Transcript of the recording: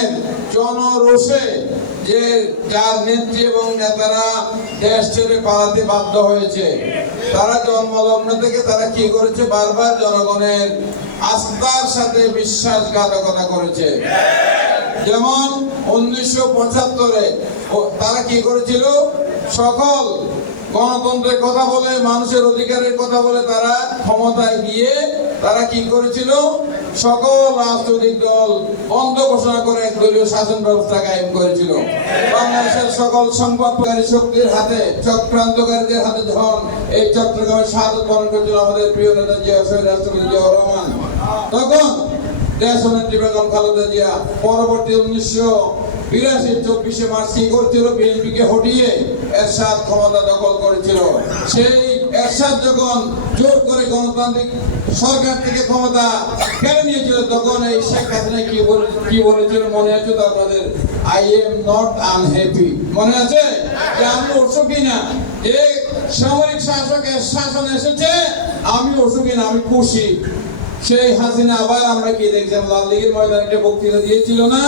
জনগণের জনরোষে যে যার নেত্রী এবং নেতারা দেশ ছেড়ে পালাতে বাধ্য হয়েছে, তারা জন্মলগ্ন থেকে তারা কি করেছে, বারবার জনগণের আস্থার সাথে বিশ্বাসঘাতকতা করেছে। যেমন 1975-এ তারা কি করেছিল, সকল গণতন্ত্রের কথা বলে, মানুষের অধিকারের কথা বলে তারা ক্ষমতায় গিয়ে তারা কি করেছিল, সকল রাজনৈতিক দল বন্ধ ঘোষণা করে একদলীয় শাসন ব্যবস্থা কায়েম করেছিল। বাংলাদেশের সকল সংবাদকারী শক্তির হাতে, চক্রান্তকারীদের হাতে যখন এই চট্টগ্রামের শাহাদত বরণ করেছিল আমাদের প্রিয় নেতা জিয়া, শহীদ রাষ্ট্রপতি জিয়াউর রহমান, তখন দেশনেত্রী বেগম খালেদা জিয়া পরবর্তী 1982 মার্চ কি করেছিল, বিএনপিকে হটিয়ে এরশাদ ক্ষমতা দখল করেছিল। সেই এরশাদ যখন জোর করে গণতান্ত্রিক সরকার থেকে ক্ষমতা কেড়ে নিয়েছিল, তখন এই শেখ হাসিনা কি বলেছিল মনে আছে তো আপনাদের? আই এম নট আনহ্যাপি, মনে আছে? যে আমি অসুখী না, যে সামরিক শাসকের শাসন এসেছে আমি অসুখী না, আমি খুশি। সেই হাসিনা আবার আমরা কি দেখছিলাম, লাল দিঘির ময়দানে একটা বক্তৃতা দিয়েছিল না,